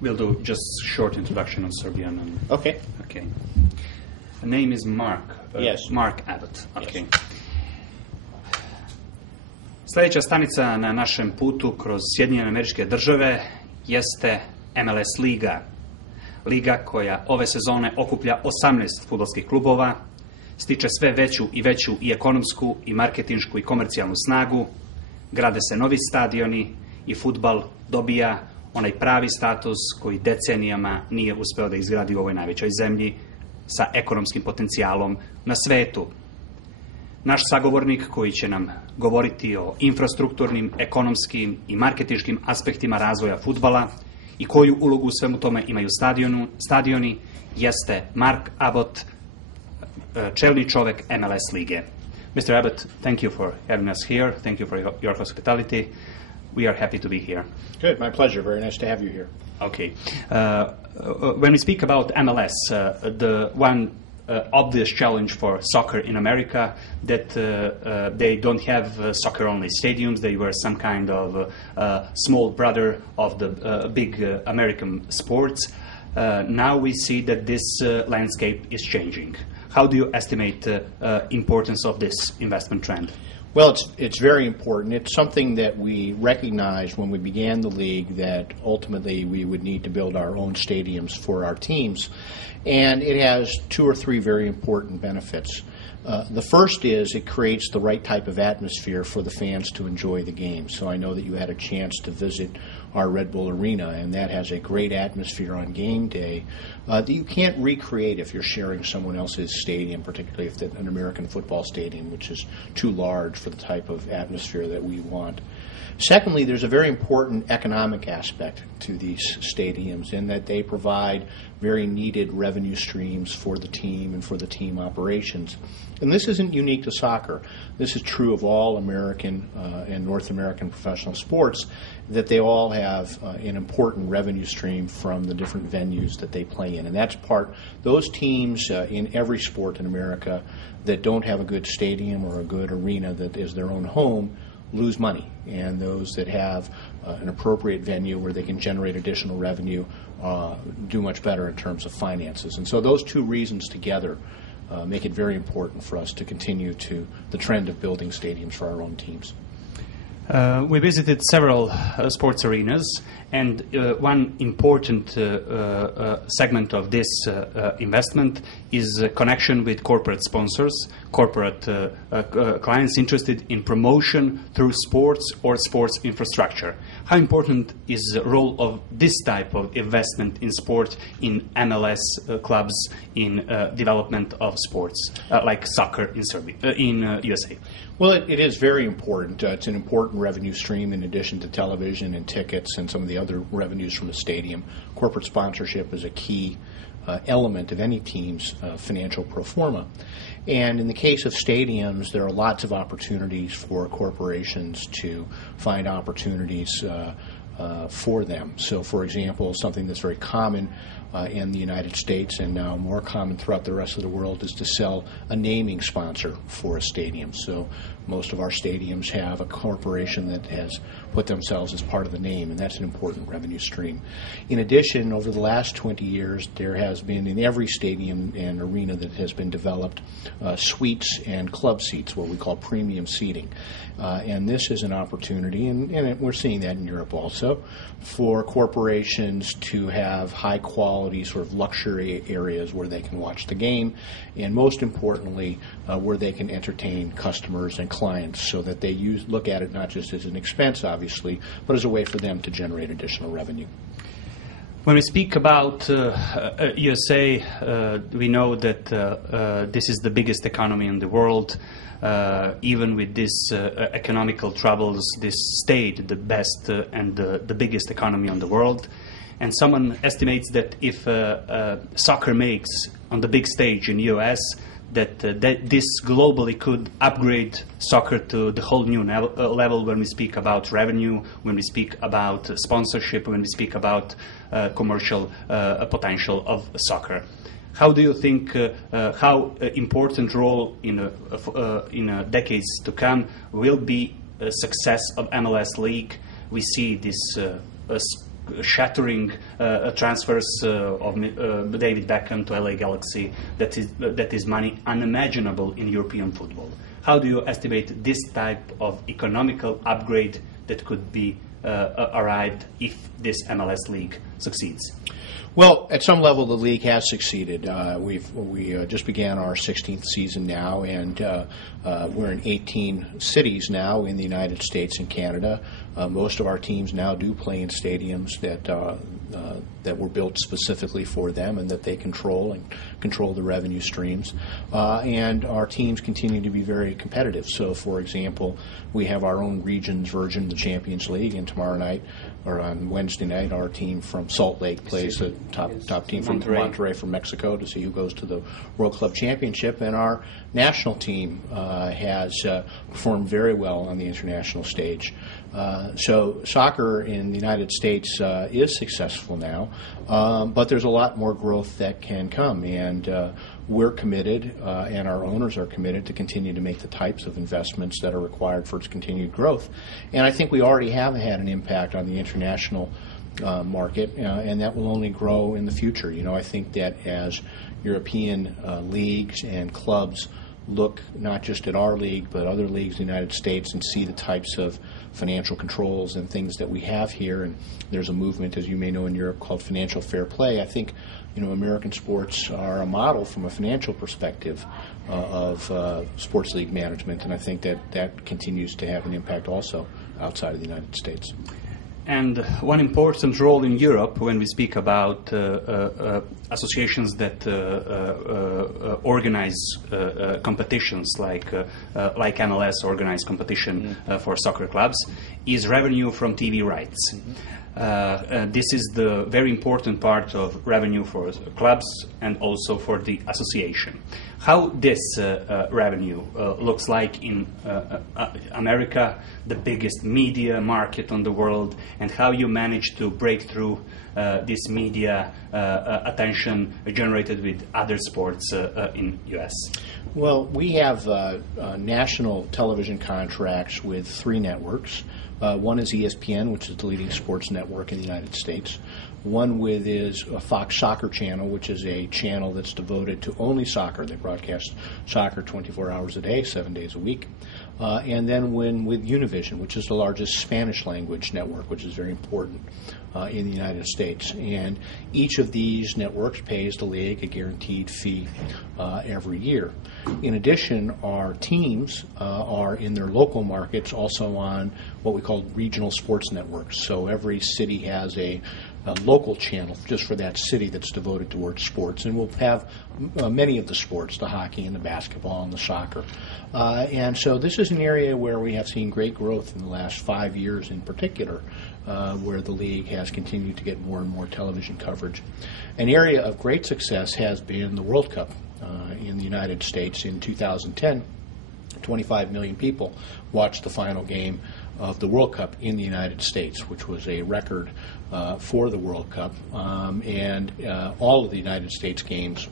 We'll do just short introduction on Serbian. And, Okay. okay. The name is Mark. Yes. Mark Abot. Okay. Yes. Sljedeća stanica na našem putu kroz Sjedinjene Američke Države jeste MLS liga. Liga koja ove sezone okuplja 18 fudbalskih klubova, stiče sve veću i veću i ekonomsku i marketinšku i komercijalnu snagu, grade se novi stadioni i fudbal dobija onaj pravi status koji decenijama nije uspeo da izgradi u ovoj najvećoj zemlji sa ekonomskim potencijalom na svetu. Naš sagovornik koji će nam govoriti o infrastrukturnim, ekonomskim i marketinškim aspektima razvoja fudbala i koju ulogu u svemu tome imaju stadioni, jeste Mark Abot, čelni čovek MLS lige. Mr. Abot, thank you for having us here. Thank you for your hospitality. We are happy to be here. Good. My pleasure. Very nice to have you here. Okay. When we speak about MLS, the one obvious challenge for soccer in America that they don't have soccer-only stadiums. They were some kind of small brother of the big American sports. Now we see that this landscape is changing. How do you estimate the importance of this investment trend? Well, it's very important. It's something that we recognized when we began the league, that ultimately we would need to build our own stadiums for our teams. And it has two or three very important benefits. The first is it creates the right type of atmosphere for the fans to enjoy the game. So I know that you had a chance to visit our Red Bull Arena, and that has a great atmosphere on game day that you can't recreate if you're sharing someone else's stadium, particularly if it's an American football stadium, which is too large for the type of atmosphere that we want. Secondly, there's a very important economic aspect to these stadiums in that they provide very needed revenue streams for the team and for the team operations. And this isn't unique to soccer. This is true of all American and North American professional sports, that they all have an important revenue stream from the different venues that they play in. And that's those teams in every sport in America that don't have a good stadium or a good arena that is their own home lose money, and those that have an appropriate venue where they can generate additional revenue do much better in terms of finances. And so those two reasons together make it very important for us to continue the trend of building stadiums for our own teams. We visited several sports arenas, and one important segment of this investment is a connection with corporate sponsors, corporate clients interested in promotion through sports or sports infrastructure. How important is the role of this type of investment in sport in MLS clubs in development of sports, like soccer in USA? Well, it is very important. It's an important revenue stream in addition to television and tickets and some of the other revenues from the stadium. Corporate sponsorship is a key element of any team's financial pro forma. And in the case of stadiums, there are lots of opportunities for corporations to find opportunities for them. So, for example, something that's very common in the United States and now more common throughout the rest of the world is to sell a naming sponsor for a stadium. So most of our stadiums have a corporation that has put themselves as part of the name, and that's an important revenue stream. In addition, over the last 20 years, there has been in every stadium and arena that has been developed suites and club seats, what we call premium seating. And this is an opportunity, and we're seeing that in Europe also, for corporations to have high-quality sort of luxury areas where they can watch the game, and most importantly, where they can entertain customers and clients so that they look at it not just as an expense, obviously, but as a way for them to generate additional revenue. When we speak about USA, we know that this is the biggest economy in the world. Even with this economical troubles, this stayed the best and the biggest economy in the world. And someone estimates that if soccer makes on the big stage in US, that this globally could upgrade soccer to the whole new level when we speak about revenue, when we speak about sponsorship, when we speak about commercial potential of soccer. How do you think how important role in decades to come will be a success of MLS League? We see this shattering transfers of David Beckham to LA Galaxy that is money unimaginable in European football. How do you estimate this type of economical upgrade that could be arrived if this MLS league succeeds? Well, at some level, the league has succeeded. We just began our 16th season now, and we're in 18 cities now in the United States and Canada. Most of our teams now do play in stadiums that were built specifically for them and that they control the revenue streams. And our teams continue to be very competitive. So, for example, we have our own region's version of the Champions League, and tomorrow night, or on Wednesday night, our team from Salt Lake plays the top team from Monterrey from Mexico to see who goes to the World Club Championship. And our national team has performed very well on the international stage. So soccer in the United States is successful now, but there's a lot more growth that can come, and we're committed, and our owners are committed to continue to make the types of investments that are required for its continued growth. And I think we already have had an impact on the international market, and that will only grow in the future. You know, I think that as European leagues and clubs look not just at our league but other leagues in the United States and see the types of financial controls and things that we have here, and there's a movement, as you may know, in Europe called financial fair play. I think, you know, American sports are a model from a financial perspective of sports league management, and I think that continues to have an impact also outside of the United States. And one important role in Europe when we speak about associations that organize competitions like MLS organize competition for soccer clubs is revenue from TV rights. This is the very important part of revenue for clubs and also for the association. How this revenue looks like in America, the biggest media market on the world, and how you manage to break through this media attention generated with other sports in U.S.? Well, we have national television contracts with 3 networks. One is ESPN, which is the leading sports network in the United States. One is a Fox Soccer channel, which is a channel that's devoted to only soccer. They broadcast soccer 24 hours a day, 7 days a week. And then with Univision, which is the largest Spanish language network, which is very important in the United States. And each of these networks pays the league a guaranteed fee every year. In addition, our teams are in their local markets also on what we call regional sports networks. So every city has a local channel just for that city that's devoted towards sports, and we'll have many of the sports, the hockey and the basketball and the soccer. And so this is an area where we have seen great growth in the last 5 years in particular, where the league has continued to get more and more television coverage. An area of great success has been the World Cup in the United States. In 2010, 25 million people watched the final game of the World Cup in the United States, which was a record for the World Cup. And all of the United States games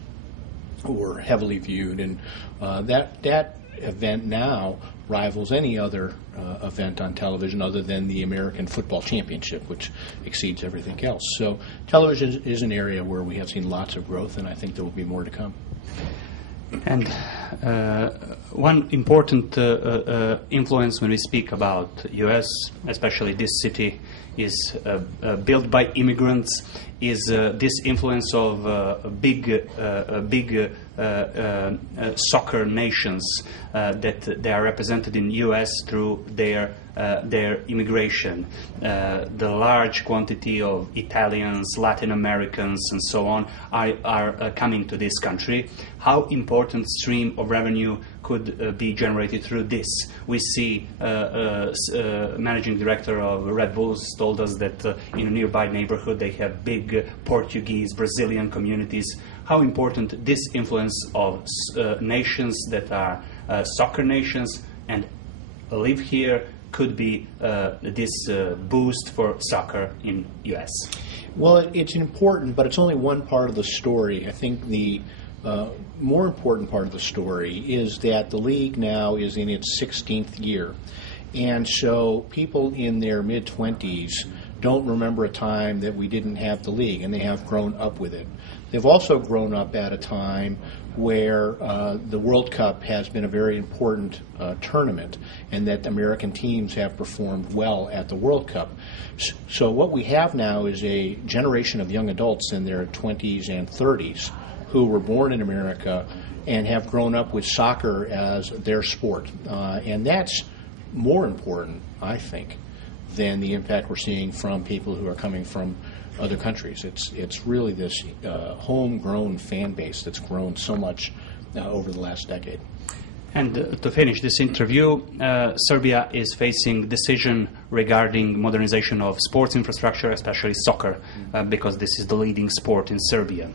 were heavily viewed, and that event now rivals any other event on television other than the American Football Championship, which exceeds everything else. So television is an area where we have seen lots of growth, and I think there will be more to come. And one important influence when we speak about U.S., especially this city, is built by immigrants, is this influence of big soccer nations that they are represented in U.S. through their immigration. The large quantity of Italians, Latin Americans, and so on are coming to this country. How important stream of revenue could be generated through this? We see managing director of Red Bulls told us that in a nearby neighborhood they have big Portuguese, Brazilian communities. How important this influence of nations that are soccer nations and live here could be this boost for soccer in U.S.? Well, it's important, but it's only one part of the story. I think the more important part of the story is that the league now is in its 16th year. And so people in their mid-20s don't remember a time that we didn't have the league, and they have grown up with it. They've also grown up at a time where the World Cup has been a very important tournament, and that American teams have performed well at the World Cup. So what we have now is a generation of young adults in their 20s and 30s who were born in America and have grown up with soccer as their sport. And that's more important, I think, than the impact we're seeing from people who are coming from other countries. It's really this homegrown fan base that's grown so much over the last decade. And to finish this interview, Serbia is facing decision regarding modernization of sports infrastructure, especially soccer, because this is the leading sport in Serbia.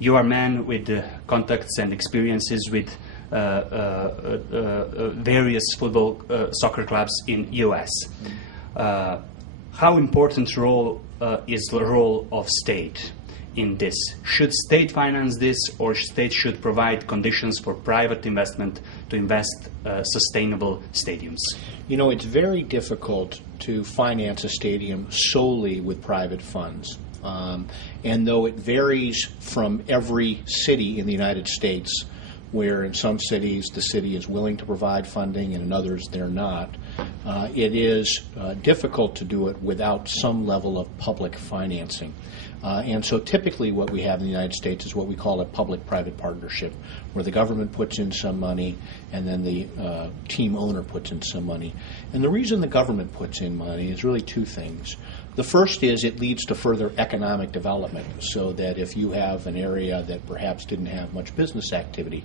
You are a man with contacts and experiences with various football soccer clubs in U.S. How important role is the role of state in this? Should state finance this, or state should provide conditions for private investment to invest sustainable stadiums? You know, it's very difficult to finance a stadium solely with private funds. And though it varies from every city in the United States, where in some cities the city is willing to provide funding and in others they're not, it is difficult to do it without some level of public financing. And so typically what we have in the United States is what we call a public-private partnership, where the government puts in some money and then the team owner puts in some money. And the reason the government puts in money is really two things. The first is it leads to further economic development, so that if you have an area that perhaps didn't have much business activity,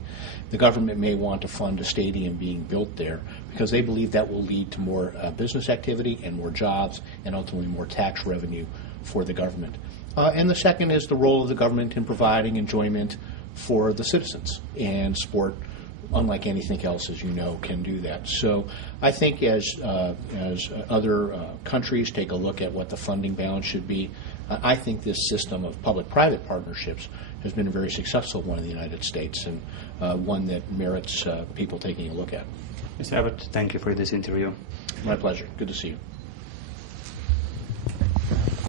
the government may want to fund a stadium being built there because they believe that will lead to more business activity and more jobs and ultimately more tax revenue for the government. And the second is the role of the government in providing enjoyment for the citizens, and sport, unlike anything else, as you know, can do that. So I think as other countries take a look at what the funding balance should be, I think this system of public-private partnerships has been a very successful one in the United States, and one that merits people taking a look at. Mr. Abot, thank you for this interview. My pleasure. Good to see you.